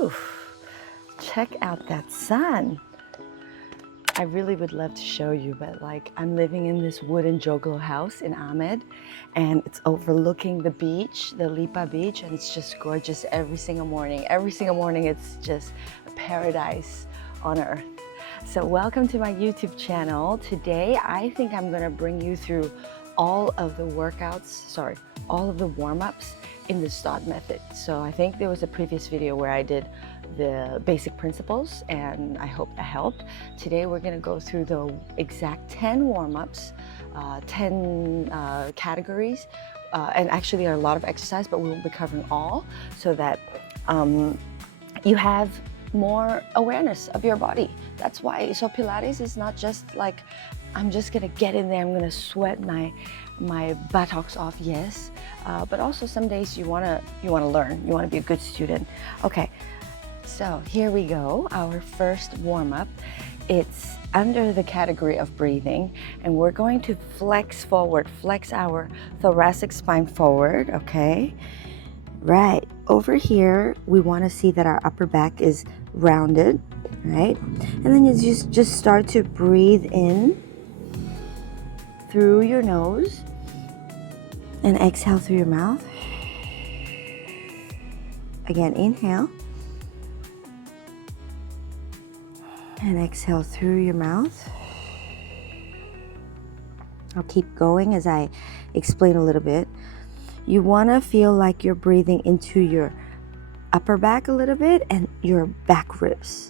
Whew. Check out that sun. I really would love to show you, but like I'm living in this wooden joglo house in Ahmed, and it's overlooking the beach, the Lipa beach, and it's just gorgeous every single morning. Every single morning it's just a paradise on earth. So welcome to my YouTube channel. Today I think I'm gonna bring you through all of the workouts, all of the warm-ups in the STOTT method. So I think there was a previous video where I did the basic principles, and I hope that helped. Today we're going to go through the exact 10 warm-ups, 10 categories, and actually there are a lot of exercise, but we won't be covering all, so that you have more awareness of your body. That's why. So Pilates is not just like I'm just gonna get in there, I'm gonna sweat my buttocks off, yes, but also some days you wanna learn, you wanna be a good student. Okay, so here we go, our first warm-up. It's under the category of breathing, and we're going to flex forward, flex our thoracic spine forward, okay? Right, over here, we wanna see that our upper back is rounded, right? And then you just start to breathe in through your nose and exhale through your mouth. Again, inhale and exhale through your mouth. I'll keep going as I explain a little bit. You want to feel like you're breathing into your upper back a little bit and your back ribs.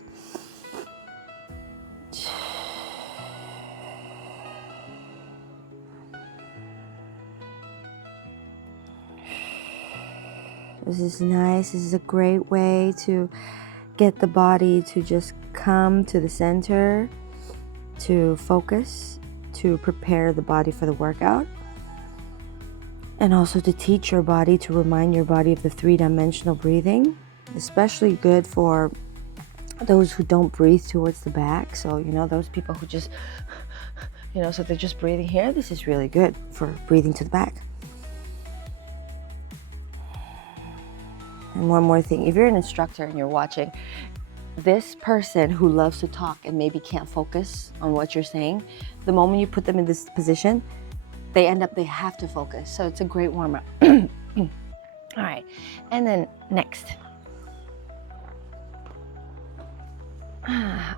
This is nice. This is a great way to get the body to just come to the center, to focus, to prepare the body for the workout, and also to teach your body, to remind your body of the three-dimensional breathing. Especially good for those who don't breathe towards the back. So, you know, those people who just, so they're just breathing here. This is really good for breathing to the back. And one more thing, if you're an instructor and you're watching, this person who loves to talk and maybe can't focus on what you're saying, the moment you put them in this position, they have to focus. So it's a great warm-up. All right, and then next.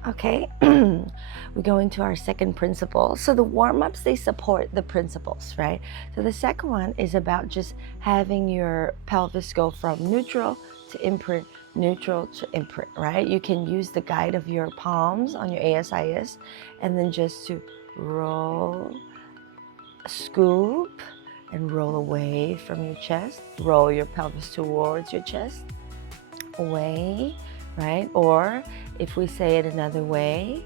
Okay, we go into our second principle. So the warm-ups, they support the principles, right? So the second one is about just having your pelvis go from neutral to imprint, neutral to imprint, right? You can use the guide of your palms on your ASIS, and then just to roll, scoop, and roll away from your chest. Roll your pelvis towards your chest, away, right? Or if we say it another way,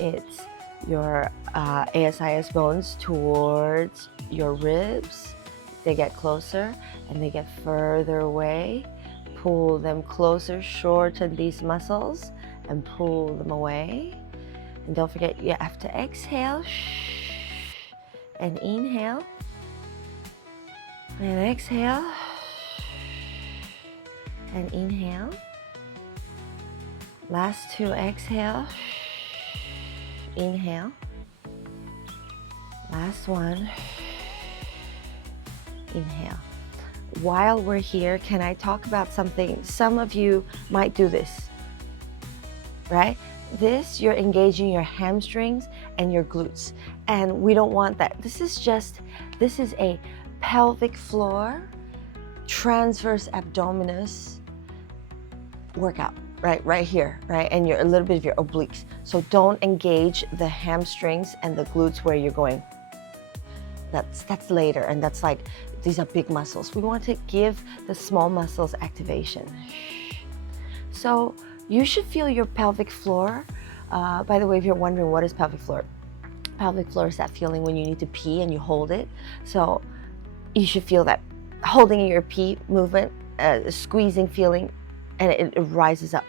it's your ASIS bones towards your ribs. They get closer and they get further away. Pull them closer, shorten these muscles and pull them away. And don't forget, you have to exhale and inhale and exhale and inhale. Last two, exhale, inhale. Last one, inhale. While we're here, can I talk about something? Some of you might do this, right? This, you're engaging your hamstrings and your glutes, and we don't want that. This is a pelvic floor, transverse abdominis workout. Right here, right? And a little bit of your obliques. So don't engage the hamstrings and the glutes where you're going. That's later, and that's like, these are big muscles. We want to give the small muscles activation. So you should feel your pelvic floor. By the way, if you're wondering what is pelvic floor is that feeling when you need to pee and you hold it. So you should feel that holding your pee movement, squeezing feeling, and it rises up.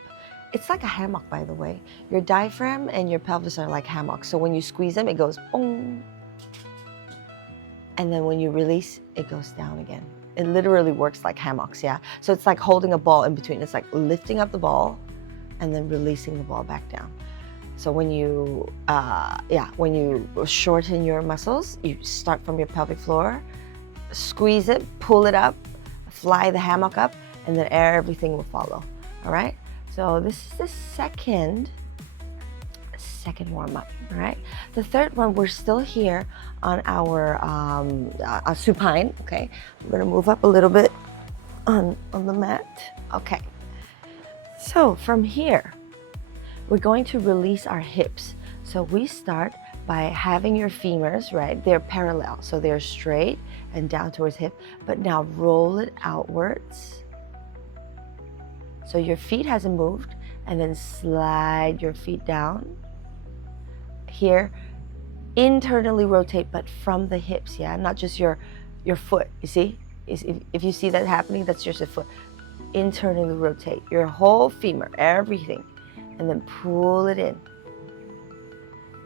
It's like a hammock, by the way. Your diaphragm and your pelvis are like hammocks. So when you squeeze them, it goes boom. And then when you release, it goes down again. It literally works like hammocks, yeah? So it's like holding a ball in between. It's like lifting up the ball and then releasing the ball back down. So when you, when you shorten your muscles, you start from your pelvic floor, squeeze it, pull it up, fly the hammock up, and then everything will follow, all right? So this is the second warm up, all right? The third one, we're still here on our supine, okay? We're gonna move up a little bit on the mat, okay. So from here, we're going to release our hips. So we start by having your femurs, right? They're parallel, so they're straight and down towards hip, but now roll it outwards. So your feet hasn't moved, and then slide your feet down. Here, internally rotate, but from the hips, yeah? Not just your foot, you see? If you see that happening, that's just a foot. Internally rotate your whole femur, everything, and then pull it in.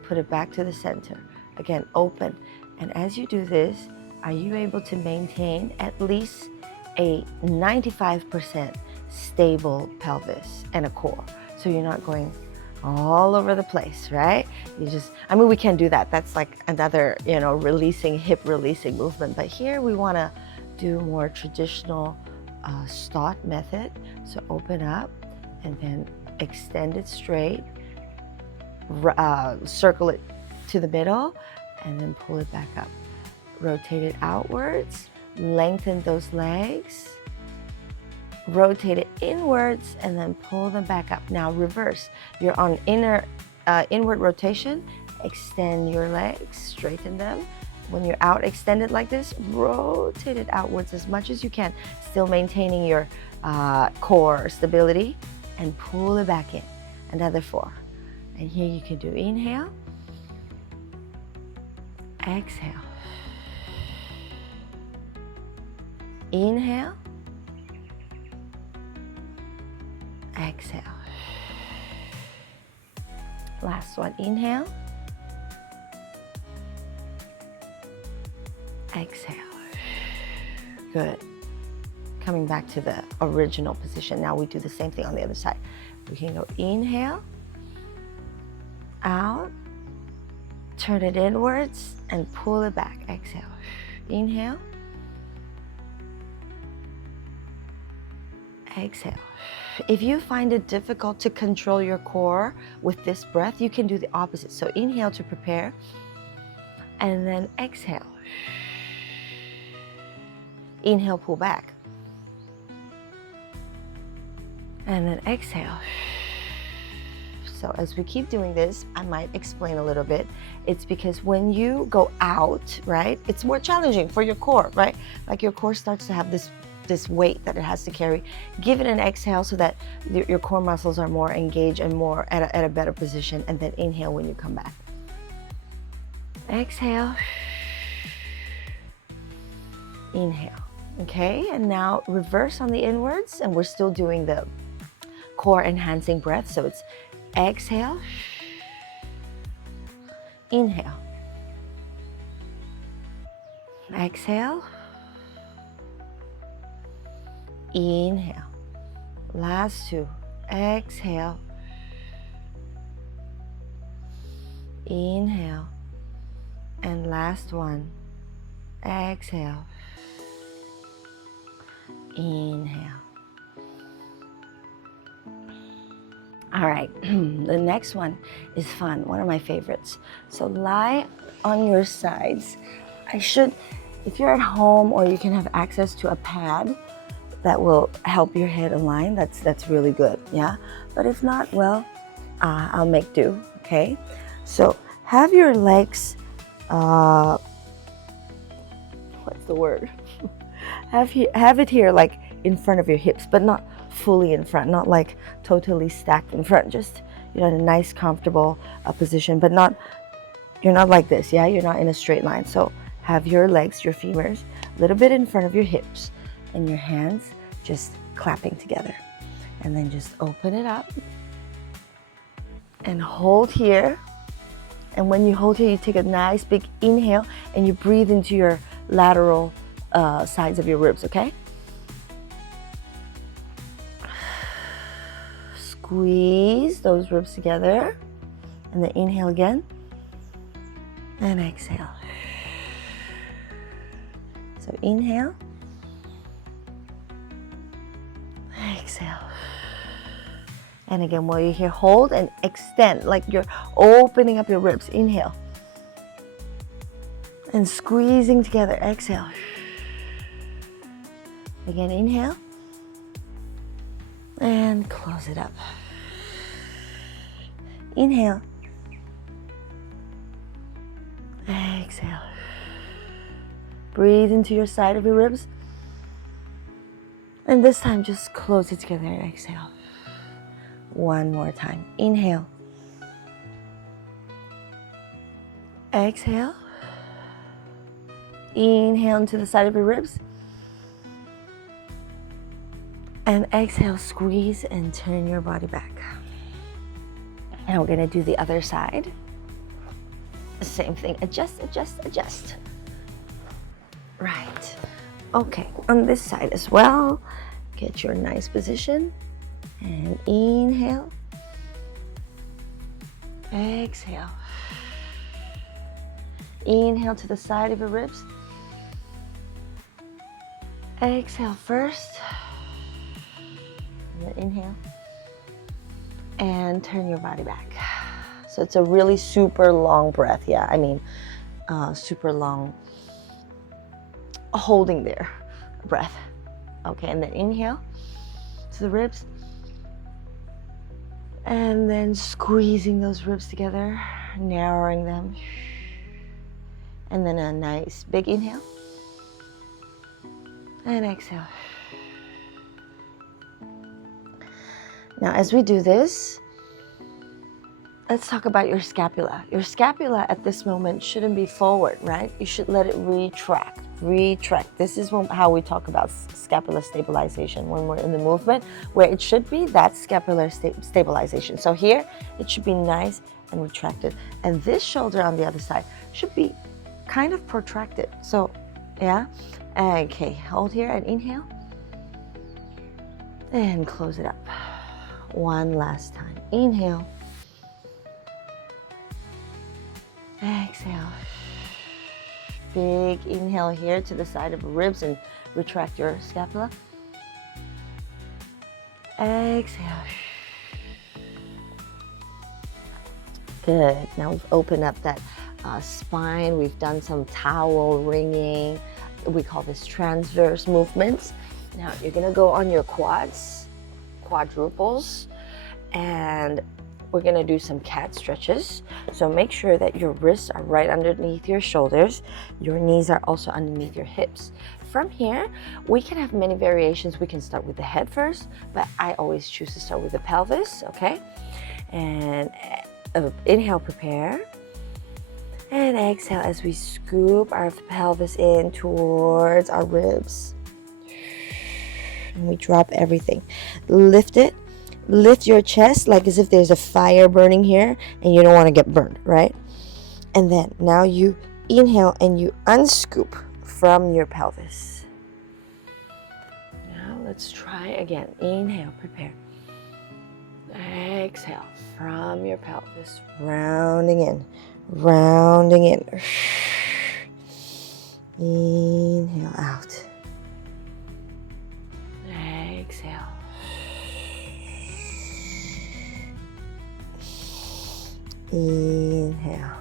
Put it back to the center. Again, open. And as you do this, are you able to maintain at least a 95% stable pelvis and a core? So you're not going all over the place, right? You just, I mean, we can do that. That's like another, you know, hip releasing movement. But here we want to do more traditional STOTT method. So open up and then extend it straight, circle it to the middle, and then pull it back up. Rotate it outwards, lengthen those legs, rotate it inwards, and then pull them back up. Now reverse. You're on inward rotation. Extend your legs, straighten them. When you're out extended like this, rotate it outwards as much as you can, still maintaining your core stability, and pull it back in. Another 4. And here you can do inhale, exhale, inhale, exhale. Last one, inhale, exhale. Good. Coming back to the original position. Now we do the same thing on the other side. We can go inhale, out, turn it inwards, and pull it back. Exhale. Inhale, exhale. If you find it difficult to control your core with this breath, you can do the opposite. So inhale to prepare, and then exhale. Inhale, pull back. And then exhale. So as we keep doing this, I might explain a little bit. It's because when you go out, right, it's more challenging for your core, right? Like your core starts to have this weight that it has to carry. Give it an exhale so that your core muscles are more engaged and more at a better position, and then inhale when you come back. Exhale. Inhale. Okay, and now reverse on the inwards, and we're still doing the core enhancing breath. So it's exhale, inhale, exhale, inhale. Last 2, exhale, inhale, and last one, exhale, inhale. All right, the next one is fun, one of my favorites. So lie on your sides. If you're at home, or you can have access to a pad that will help your head align, that's really good, yeah? But if not, well, I'll make do, okay? So have your legs, what's the word? Have it here like in front of your hips, but not fully in front, not like totally stacked in front, just, you know, in a nice comfortable position, but you're not like this, yeah? You're not in a straight line. So have your legs, your femurs, a little bit in front of your hips, and your hands just clapping together. And then just open it up and hold here. And when you hold here, you take a nice big inhale and you breathe into your lateral sides of your ribs, okay? Squeeze those ribs together, and then inhale again, and exhale. So inhale, exhale. And again, while you're here, hold and extend, like you're opening up your ribs. Inhale. And squeezing together, exhale. Again, inhale. And close it up. Inhale. Exhale. Breathe into your side of your ribs. And this time, just close it together and exhale. One more time. Inhale. Exhale. Inhale into the side of your ribs. And exhale, squeeze and turn your body back. Now we're gonna do the other side. Same thing, adjust, adjust, adjust. Right. Okay, on this side as well, get your nice position. And inhale. Exhale. Inhale to the side of your ribs. Exhale first. And then inhale. And turn your body back. So it's a really super long breath. Yeah, I mean, super long holding there breath. Okay, and then inhale to the ribs. And then squeezing those ribs together, narrowing them. And then a nice big inhale. And exhale. Now, as we do this, let's talk about your scapula. Your scapula at this moment shouldn't be forward, right? You should let it retract. Retract. This is how we talk about scapular stabilization when we're in the movement. Where it should be, that's scapular stabilization. So here, it should be nice and retracted. And this shoulder on the other side should be kind of protracted. So, yeah. Okay, hold here and inhale. And close it up. One last time. Inhale. Exhale. Big inhale here to the side of the ribs and retract your scapula. Exhale. Good. Now we've opened up that spine. We've done some towel wringing. We call this transverse movements. Now you're gonna go on your quads, quadruples, and we're gonna do some cat stretches. So make sure that your wrists are right underneath your shoulders. Your knees are also underneath your hips. From here, we can have many variations. We can start with the head first, but I always choose to start with the pelvis, okay? And inhale, prepare. And exhale as we scoop our pelvis in towards our ribs. And we drop everything. Lift it. Lift your chest like as if there's a fire burning here and you don't want to get burned, right? And then now you inhale and you unscoop from your pelvis. Now let's try again. Inhale, prepare. Exhale from your pelvis, rounding in, rounding in. Inhale out. Exhale. Inhale.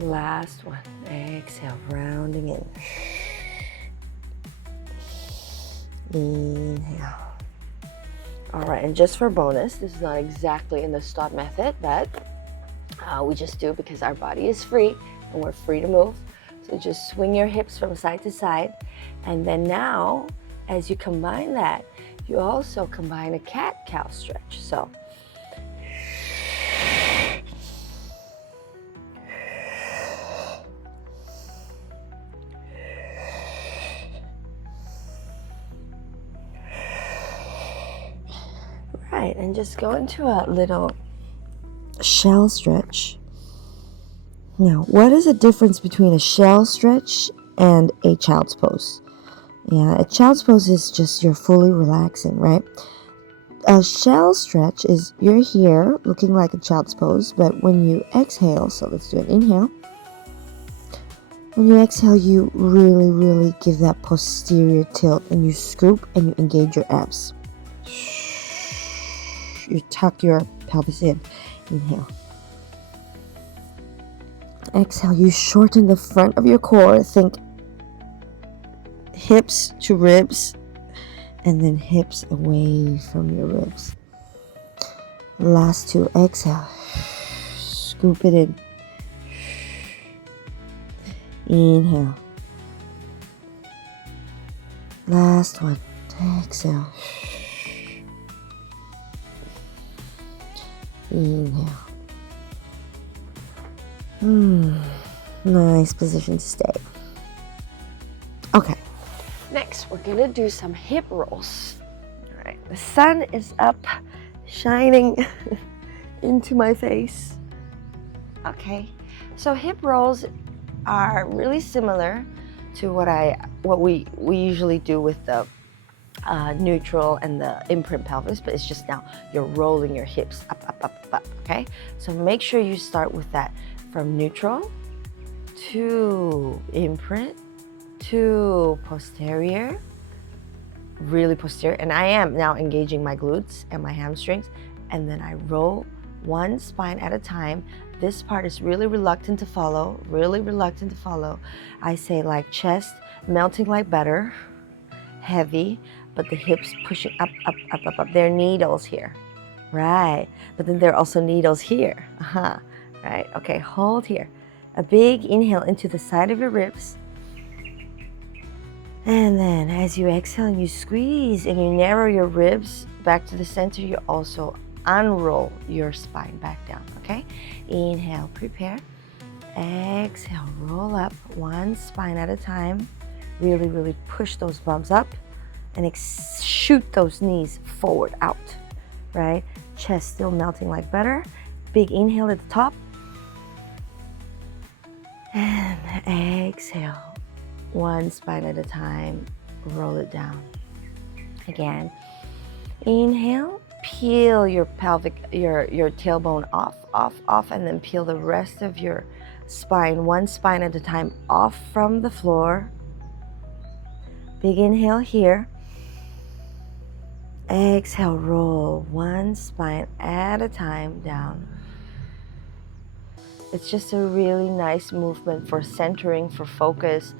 Last one. Exhale, rounding in. Inhale. All right, and just for bonus, this is not exactly in the STOTT method, but we just do because our body is free and we're free to move. So just swing your hips from side to side. And then now, as you combine that, you also combine a cat-cow stretch. So right, and just go into a little shell stretch. Now, what is the difference between a shell stretch and a child's pose. Yeah, a child's pose is just you're fully relaxing, right? A shell stretch is you're here looking like a child's pose, but when you exhale, so let's do an inhale. When you exhale, you really, really give that posterior tilt and you scoop and you engage your abs. You tuck your pelvis in. Inhale. Exhale, you shorten the front of your core. Think hips to ribs and then hips away from your ribs. Last two, exhale. Scoop it in. Inhale. Last one. Exhale. Inhale. Nice position to stay. Okay. Next, we're gonna do some hip rolls. All right. The sun is up, shining into my face. Okay. So hip rolls are really similar to what we usually do with the neutral and the imprint pelvis, but it's just now you're rolling your hips up, up, up, up, okay? So make sure you start with that from neutral to imprint to posterior, really posterior, and I am now engaging my glutes and my hamstrings, and then I roll one spine at a time. This part is really reluctant to follow, I say like chest melting like butter, heavy, but the hips pushing up, up, up, up, up. There are needles here, right? But then there are also needles here, right? Okay, hold here. A big inhale into the side of your ribs. And then as you exhale and you squeeze and you narrow your ribs back to the center, you also unroll your spine back down, okay? Inhale, prepare. Exhale, roll up one spine at a time. Really, really push those bumps up and shoot those knees forward out, right? Chest still melting like butter. Big inhale at the top. And exhale, one spine at a time, roll it down. Again, inhale, peel your pelvic, your tailbone off, and then peel the rest of your spine, one spine at a time, off from the floor. Big inhale here. Exhale, roll one spine at a time down. It's just a really nice movement for centering, for focus,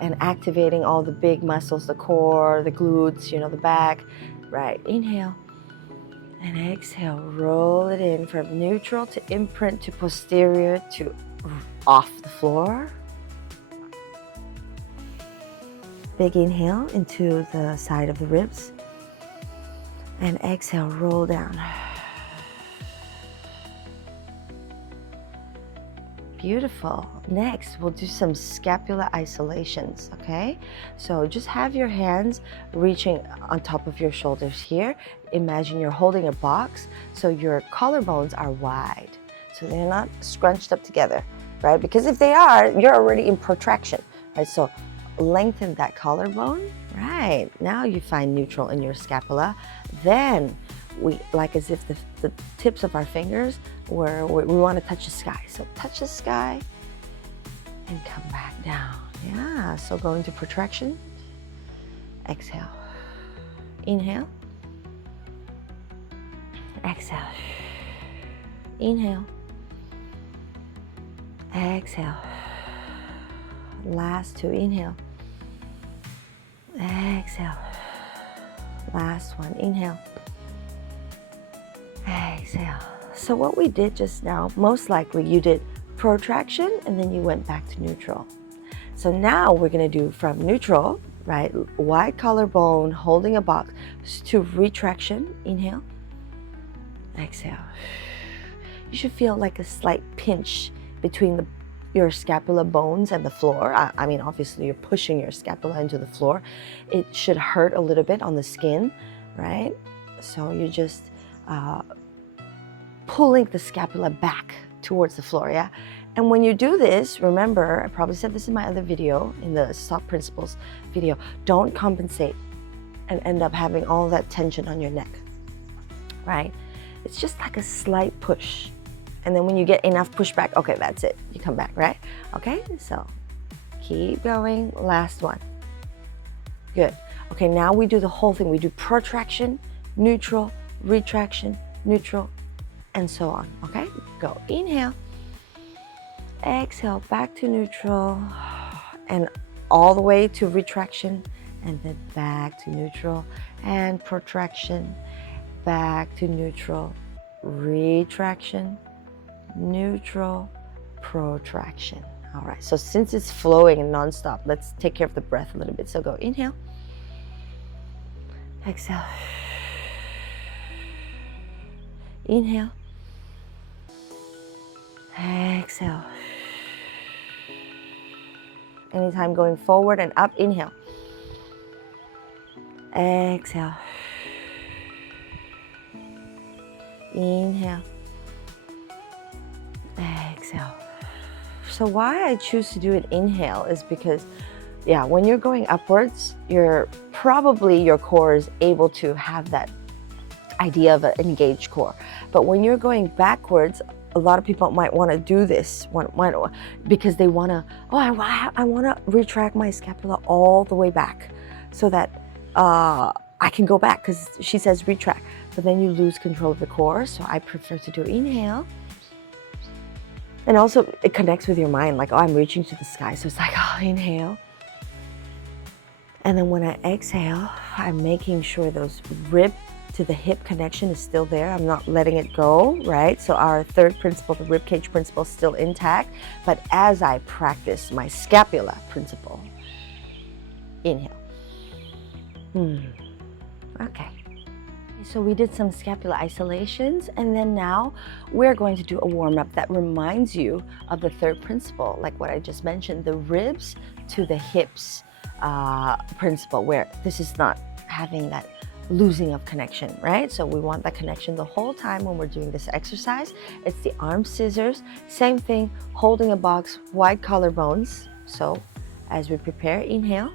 and activating all the big muscles, the core, the glutes, the back. Right, inhale. And exhale, roll it in from neutral to imprint to posterior to off the floor. Big inhale into the side of the ribs. And exhale, roll down. Beautiful. Next, we'll do some scapular isolations, okay? So just have your hands reaching on top of your shoulders here. Imagine you're holding a box, so your collarbones are wide. So they're not scrunched up together, right? Because if they are, you're already in protraction, right? So lengthen that collarbone, right? Now you find neutral in your scapula. Then we, like as if the tips of our fingers we want to touch the sky. So touch the sky and come back down. Yeah, so go into protraction. Exhale. Inhale. Exhale. Inhale. Exhale. Last two, inhale. Exhale. Last one, inhale. Exhale. So what we did just now, most likely you did protraction and then you went back to neutral. So now we're gonna do from neutral, right? Wide collarbone, holding a box, to retraction, inhale. Exhale. You should feel like a slight pinch between your scapula bones and the floor. I mean, obviously you're pushing your scapula into the floor. It should hurt a little bit on the skin, right? So you're just pulling the scapula back towards the floor, yeah? And when you do this, remember, I probably said this in my other video, in the STOTT Principles video, don't compensate and end up having all that tension on your neck, right? It's just like a slight push. And then when you get enough pushback, okay, that's it. You come back, right? Okay, so keep going. Last one. Good. Okay, now we do the whole thing. We do protraction, neutral, retraction, neutral, and so on. Okay, go. Inhale. Exhale, back to neutral, and all the way to retraction, and then back to neutral, and protraction, back to neutral, retraction, neutral, protraction. All right, so since it's flowing and non-stop, let's take care of the breath a little bit. So go inhale, exhale, inhale, exhale. Anytime going forward and up, inhale, exhale, inhale, exhale. So why I choose to do it inhale is because, yeah, when you're going upwards, your core is able to have that idea of an engaged core. But when you're going backwards, a lot of people might want to do this because they want to, I want to retract my scapula all the way back so that I can go back, because she says retract, but then you lose control of the core. So I prefer to do inhale. And also it connects with your mind, like, oh, I'm reaching to the sky. So it's like, oh, inhale. And then when I exhale, I'm making sure those rib to the hip connection is still there. I'm not letting it go, right? So our third principle, the rib cage principle, is still intact. But as I practice my scapula principle, inhale. Okay. So we did some scapula isolations, and then now we're going to do a warm-up that reminds you of the third principle, like what I just mentioned, the ribs to the hips principle, where this is not having that losing of connection, right? So we want that connection the whole time when we're doing this exercise. It's the arm scissors, same thing, holding a box, wide collarbones. So as we prepare, inhale,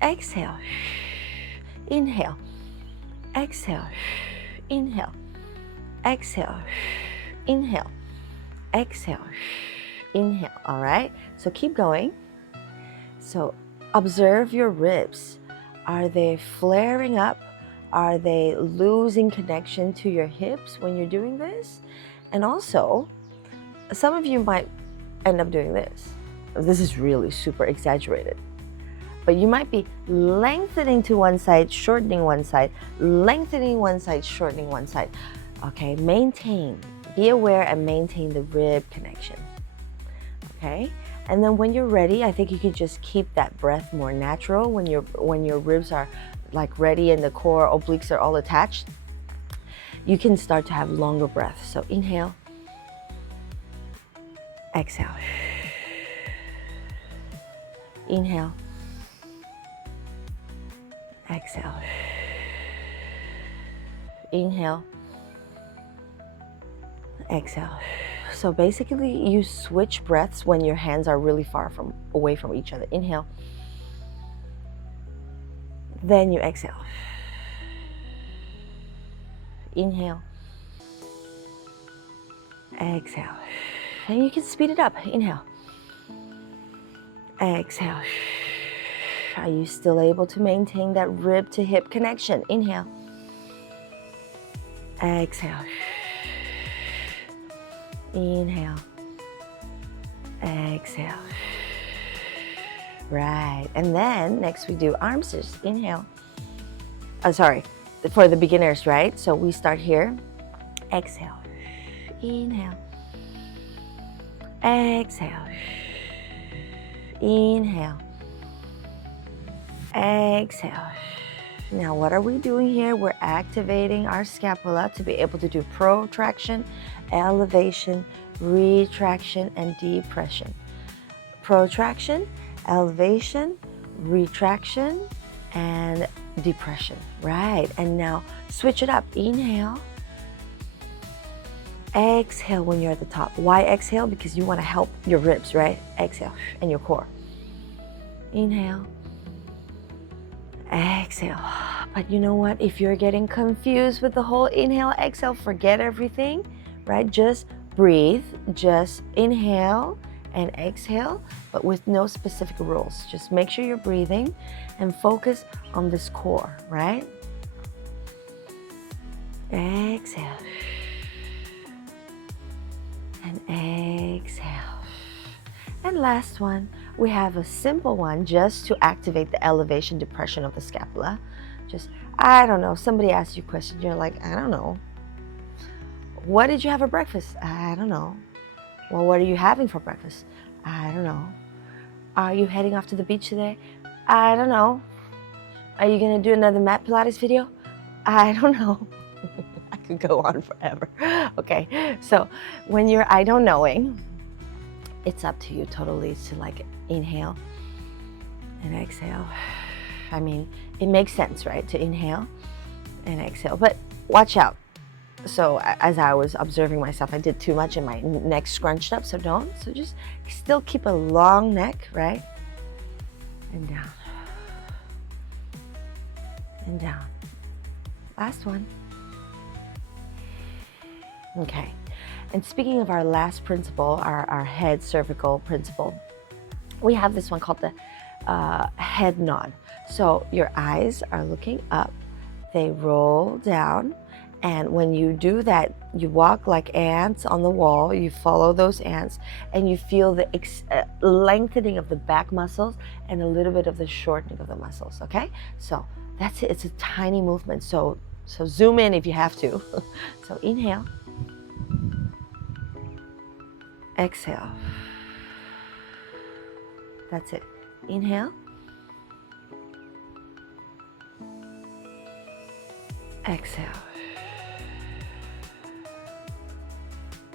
exhale, inhale, exhale, inhale, exhale, inhale, exhale, inhale. All right, so keep going. So observe your ribs. Are they flaring up? Are they losing connection to your hips when you're doing this? And also, some of you might end up doing this. This is really super exaggerated. But you might be lengthening to one side, shortening one side, lengthening one side, shortening one side. Okay, maintain, be aware and maintain the rib connection. Okay, and then when you're ready, I think you can just keep that breath more natural when your ribs are like ready and the core obliques are all attached. You can start to have longer breaths. So inhale, exhale, inhale, exhale, inhale, exhale. So basically you switch breaths when your hands are really far away from each other. Inhale, then you exhale. Inhale, exhale. And you can speed it up. Inhale, exhale. Are you still able to maintain that rib to hip connection? Inhale, exhale, inhale, exhale. Right, and then next we do arm scissors. Inhale. Sorry, for the beginners, right? So we start here. Exhale, inhale, exhale, inhale, exhale. Now what are we doing here? We're activating our scapula to be able to do protraction, elevation, retraction, and depression. Protraction, elevation, retraction, and depression. Right, and now switch it up. Inhale, Exhale when you're at the top. Why exhale? Because you want to help your ribs, right? Exhale, and your core. Inhale. Exhale. But you know what? If you're getting confused with the whole inhale, exhale, forget everything, right? Just breathe. Just inhale and exhale, but with no specific rules. Just make sure you're breathing and focus on this core, right? Exhale. And exhale. And last one, we have a simple one just to activate the elevation depression of the scapula. Just, I don't know, somebody asks you a question, you're like, I don't know. What did you have for breakfast? I don't know. Well, what are you having for breakfast? I don't know. Are you heading off to the beach today? I don't know. Are you gonna do another mat Pilates video? I don't know. I could go on forever. Okay, so when you're I don't knowing, it's up to you totally to like inhale and exhale. I mean, it makes sense, right? To inhale and exhale, but watch out. So as I was observing myself, I did too much and my neck scrunched up, so don't. So just still keep a long neck, right? And down. And down. Last one. Okay. And speaking of our last principle, our head cervical principle, we have this one called the head nod. So your eyes are looking up, they roll down, and when you do that, you walk like ants on the wall, you follow those ants, and you feel the lengthening of the back muscles and a little bit of the shortening of the muscles, okay? So that's it, it's a tiny movement, so zoom in if you have to. So inhale. Exhale. That's it. Inhale. Exhale.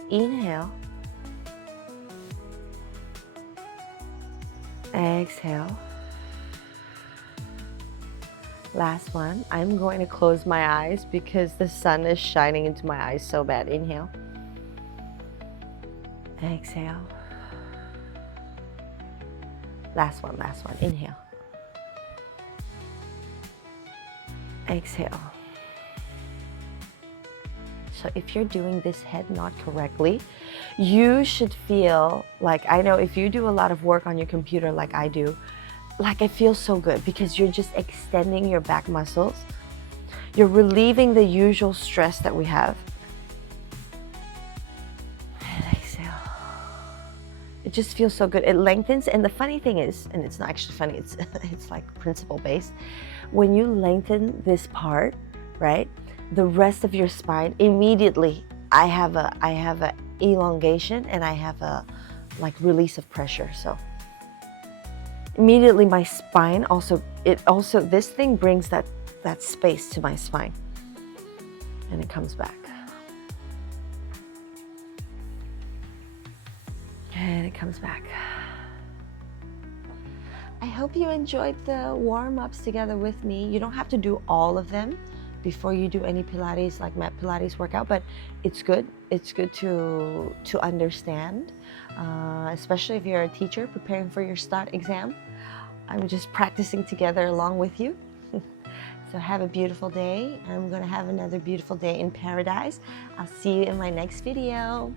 Inhale. Exhale. Last one. I'm going to close my eyes because the sun is shining into my eyes so bad. Inhale. Exhale. Last one. Inhale. Exhale. So if you're doing this head nod correctly, you should feel like, I know if you do a lot of work on your computer like I do, like it feels so good because you're just extending your back muscles. You're relieving the usual stress that we have. And exhale. It just feels so good. It lengthens, and the funny thing is, and it's not actually funny, it's like principle based. When you lengthen this part, right, the rest of your spine immediately, I have a elongation and I have a like release of pressure. So immediately my spine this thing brings that space to my spine, and it comes back. And it comes back. I hope you enjoyed the warm-ups together with me. You don't have to do all of them before you do any Pilates, like mat Pilates workout, but it's good. It's good to understand, especially if you're a teacher preparing for your STOTT exam. I'm just practicing together along with you. So have a beautiful day. I'm gonna have another beautiful day in paradise. I'll see you in my next video.